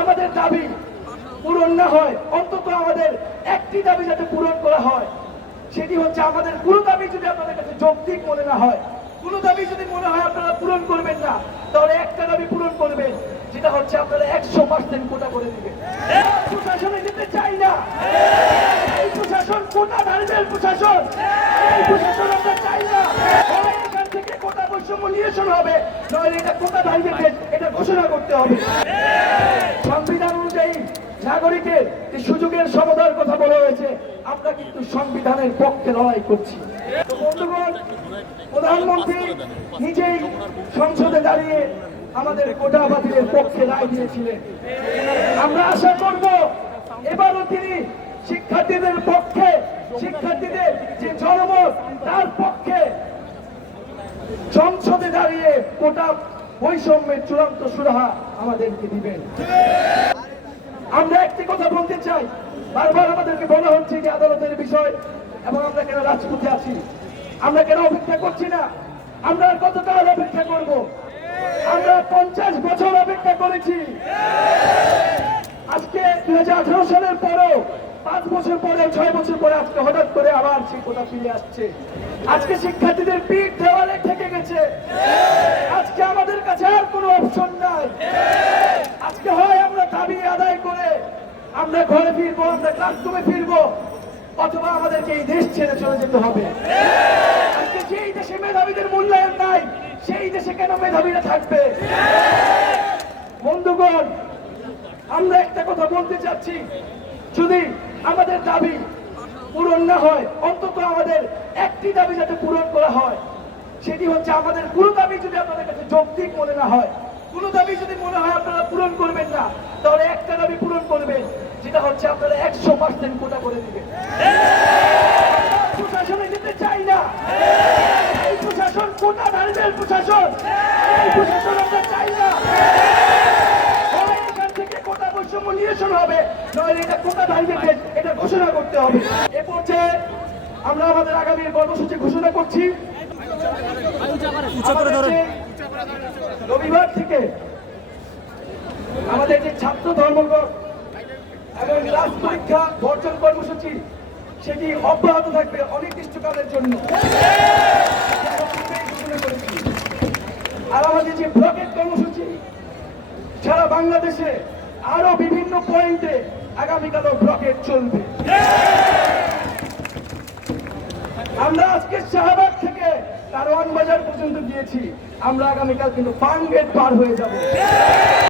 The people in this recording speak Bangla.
আমাদের দাবি পূরণ না হয়, অন্তত আমাদের একটি দাবি যাতে পূরণ করা হয়, সেটি হচ্ছে আমাদের কোনো দাবি যদি আপনাদের কাছে যৌক্তিক মনে না হয়, কোনো দাবি যদি মনে হয় আপনারা পূরণ করবেন না, তাহলে একটা দাবি পূরণ করবেন, যেটা হচ্ছে আপনারা একশো পার্সেন্ট কোটা করে দিবেন প্রশাসনে যেতে চাই না। এই প্রশাসন কোটা ধারীদের প্রশাসন। এই প্রশাসন আমরা চাই না। এখান থেকে কোটা বৈষম্য নিরসন হবে নইলে এটা কোটা ধারীদেরকে এটা ঘোষণা করতে হবে। সংবিধান অনুযায়ী নাগরিকের যে সুযোগের সমতার কথা বলা হয়েছে, আমরা কিন্তু সংবিধানের পক্ষে লড়াই করছি। বন্ধুগণ, প্রধানমন্ত্রী নিজেই সংসদে দাঁড়িয়ে আমাদের কোটা বাতিলের পক্ষে রায় দিয়েছিলেন। আমরা আশা করব, এবারও তিনি শিক্ষার্থীদের পক্ষে, শিক্ষার্থীদের যে জনমত, তার পক্ষে সংসদে দাঁড়িয়ে কোটা বৈষম্যের চূড়ান্ত সুরাহা আমাদেরকে দিবেন। আমরা একটি কথা বলতে চাই, বারবার আমাদেরকে বলা হচ্ছে যে আদালতের বিষয়, এবং আমরা কেন রাজপথে আছি? আমরা কেন অপেক্ষা করছি না? আমরা কতকাল অপেক্ষা করব? আমরা পঞ্চাশ বছর অপেক্ষা করেছি। আজকে দু হাজার আঠারো সালের পরেও, পাঁচ বছর পরে ছয় বছর পরে আজকে হঠাৎ করে আবার সেই কথা ফিরে আসছে। আজকে শিক্ষার্থীদের পিঠ দেওয়ালে ঠেকে গেছে আজকে আমাদের কাছে আর কোনো অপশন নাই আজকে হয় আমরা দাবি আদায় করে আমরা ঘরে ফিরবো, আমরা ক্লাসরুমে ফিরবো, অথবা আমাদেরকে এই দেশ ছেড়ে চলে যেতে হবে। আজকে যেই দেশে মেধাবীদের মূল্যায়ন নাই, সেই দেশে কেন মেধাবীরা থাকবে? বন্ধুগণ, আমরা একটা কথা বলতে চাচ্ছি। যদি আমাদের দাবি পূরণ না হয়, অন্তত আমাদের একটি দাবি যাতে পূরণ করা হয়, সেটি হচ্ছে আমাদের কোনো দাবি যদি আপনাদের কাছে যৌক্তিক মনে না হয়, কোনো দাবি যদি মনে হয় আপনারা পূরণ করবেন না, তাহলে একটা দাবি পূরণ করবেন। যেটা হচ্ছে আপনারা একশো পার্সেন্ট কোটা করে দিবেন। প্রশাসনে যেতে চাই না। এই প্রশাসন কোটা ধারীদের প্রশাসন। এই প্রশাসন আমরা চাই না। হবে। এটা কোটা ধারীদেরকে এটা ঘোষণা করতে হবে। এ পর্যায়ে আমরা আমাদের আগামী কর্মসূচি ঘোষণা করছি। যে রবিবার থেকে আমাদের যে ছাত্র ধর্মঘট ক্লাস পরীক্ষা, বর্জন কর্মসূচি, সেটি অব্যাহত থাকবে অনির্দিষ্টকালের জন্য। আর আমাদের যে ব্লকের কর্মসূচি, সারা বাংলাদেশে আরও বিভিন্ন পয়েন্টে আগামীকালও ব্লকেট চলবে। আমরা আজকে শাহবাগ থেকে কারওয়ান বাজার পর্যন্ত গিয়েছি। আমরা আগামীকাল কিন্তু ফার্ম গেট পার হয়ে যাব।